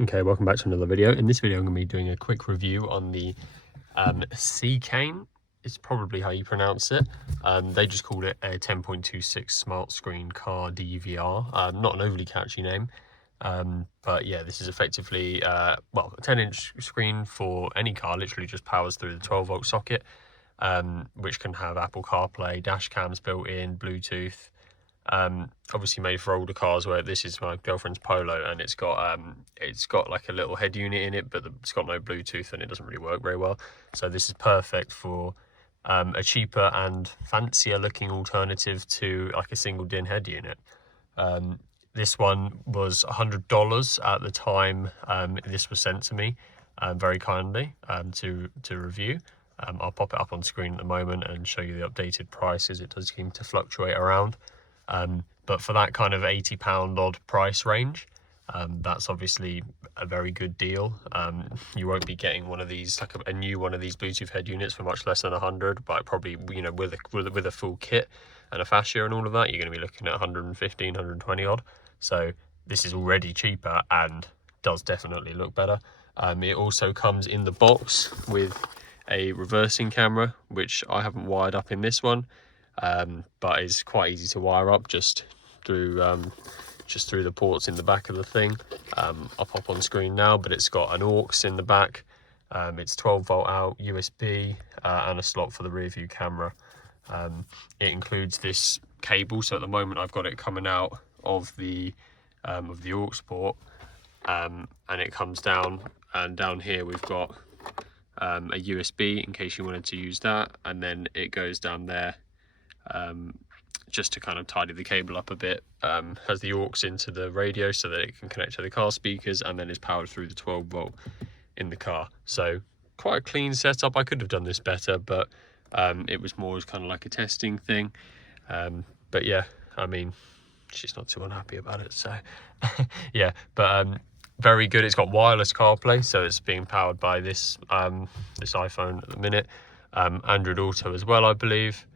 Okay, welcome back to another video. In this video I'm going to be doing a quick review on the Seicane, is probably how you pronounce it. They just called it a 10.26 smart screen car DVR. Not an overly catchy name, but yeah, this is effectively well, a 10-inch screen for any car. Literally just powers through the 12-volt socket, which can have Apple CarPlay, dash cams built in, Bluetooth. Obviously made for older cars, where this is my girlfriend's Polo, and it's got like a little head unit in it, but it's got no Bluetooth and it doesn't really work very well. So this is perfect for a cheaper and fancier looking alternative to like a single DIN head unit. This one was $100 at the time this was sent to me very kindly to review. I'll pop it up on screen at the moment and show you the updated prices. It does seem to fluctuate around. But for that kind of £80 odd price range, that's obviously a very good deal. You won't be getting one of these, like a new one of these Bluetooth head units, for much less than 100, but probably, you know, with a full kit and a fascia and all of that, you're going to be looking at 115, 120 odd. So this is already cheaper and does definitely look better. It also comes in the box with a reversing camera, which I haven't wired up in this one. But is quite easy to wire up just through the ports in the back of the thing. I'll pop on screen now, but it's got an aux in the back. It's 12-volt out, USB, and a slot for the rear view camera. It includes this cable, so at the moment I've got it coming out of the aux port, and it comes down, and down here we've got a USB in case you wanted to use that, and then it goes down there just to kind of tidy the cable up a bit. Has the aux into the radio so that it can connect to the car speakers, and then is powered through the 12-volt in the car. So quite a clean setup. I could have done this better, but it was more as kind of like a testing thing. But yeah, I mean, she's not too unhappy about it, so yeah. But very good. It's got wireless CarPlay, so it's being powered by this this iPhone at the minute. Android Auto as well, I believe.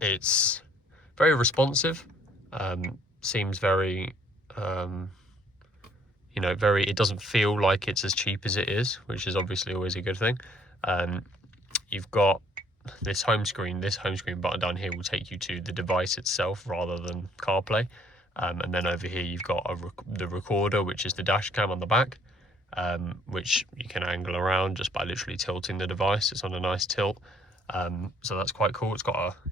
It's very responsive, seems very you know, it doesn't feel like it's as cheap as it is, which is obviously always a good thing. You've got this home screen button down here will take you to the device itself rather than CarPlay, and then over here you've got the recorder, which is the dash cam on the back, which you can angle around just by literally tilting the device. It's on a nice tilt. So that's quite cool.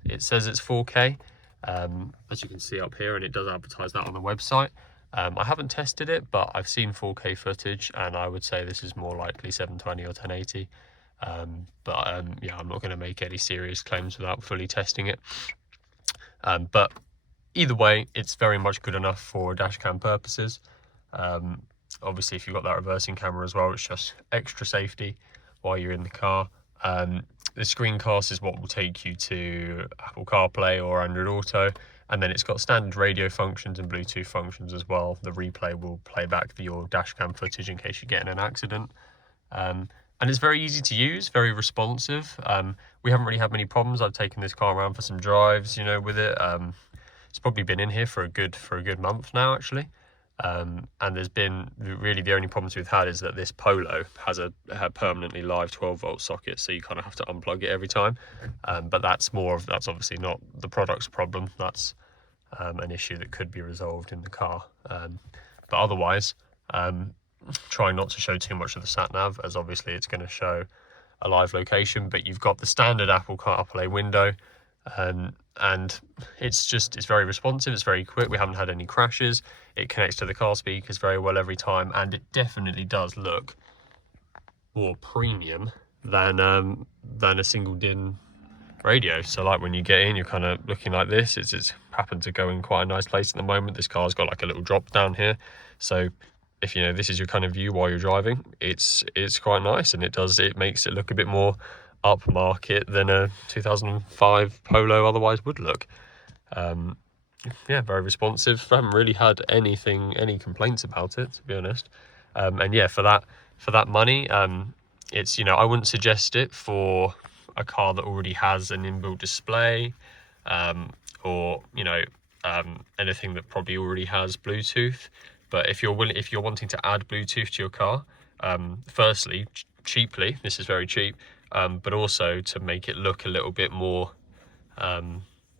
It says it's 4K, as you can see up here, and it does advertise that on the website. I haven't tested it, but I've seen 4K footage, and I would say this is more likely 720 or 1080. Yeah, I'm not going to make any serious claims without fully testing it. But either way, it's very much good enough for dashcam purposes. Obviously, if you've got that reversing camera as well, it's just extra safety while you're in the car. The screencast is what will take you to Apple CarPlay or Android Auto, and then it's got standard radio functions and Bluetooth functions as well. The replay will play back your dashcam footage in case you get in an accident. And it's very easy to use, very responsive. We haven't really had many problems. I've taken this car around for some drives, you know, with it. It's probably been in here for a good month now, actually. And there's been really the only problems we've had is that this Polo has a permanently live 12-volt socket, so you kind of have to unplug it every time. But that's obviously not the product's problem. That's an issue that could be resolved in the car. But otherwise, trying not to show too much of the sat nav, as obviously it's going to show a live location. But you've got the standard Apple CarPlay window. And it's very responsive, it's very quick. We haven't had any crashes. It connects to the car speakers very well every time, and it definitely does look more premium than a single DIN radio. So like when you get in, you're kind of looking like this. It's happened to go in quite a nice place at the moment. This car's got like a little drop down here, so if you know this is your kind of view while you're driving, it's quite nice, and it makes it look a bit more upmarket than a 2005 Polo otherwise would look. Yeah, very responsive. I haven't really had any complaints about it, to be honest. And yeah, for that money, it's, you know, I wouldn't suggest it for a car that already has an inbuilt display, or you know, anything that probably already has Bluetooth. But if you're wanting to add Bluetooth to your car, firstly, cheaply, this is very cheap, but also to make it look a little bit more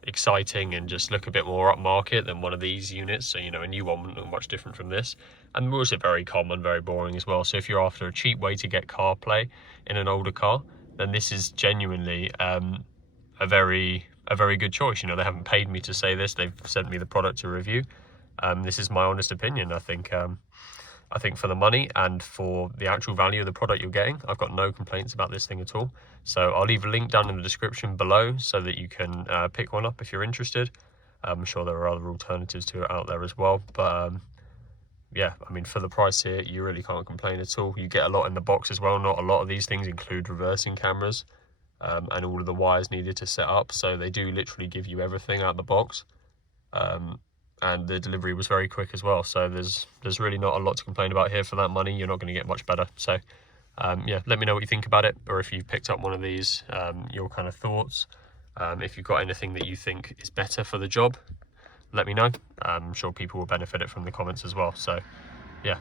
exciting and just look a bit more upmarket than one of these units. So, you know, a new one wouldn't look much different from this. And also very common, very boring as well. So if you're after a cheap way to get CarPlay in an older car, then this is genuinely a very good choice. You know, they haven't paid me to say this, they've sent me the product to review. This is my honest opinion. I think for the money and for the actual value of the product you're getting, I've got no complaints about this thing at all. So I'll leave a link down in the description below so that you can pick one up if you're interested. I'm sure there are other alternatives to it out there as well, but yeah, I mean, for the price here, you really can't complain at all. You get a lot in the box as well. Not a lot of these things include reversing cameras and all of the wires needed to set up, so they do literally give you everything out of the box. And the delivery was very quick as well, so there's really not a lot to complain about here. For that money, you're not going to get much better. So yeah, let me know what you think about it, or if you've picked up one of these, your kind of thoughts. If you've got anything that you think is better for the job, let me know. I'm sure people will benefit it from the comments as well. So yeah,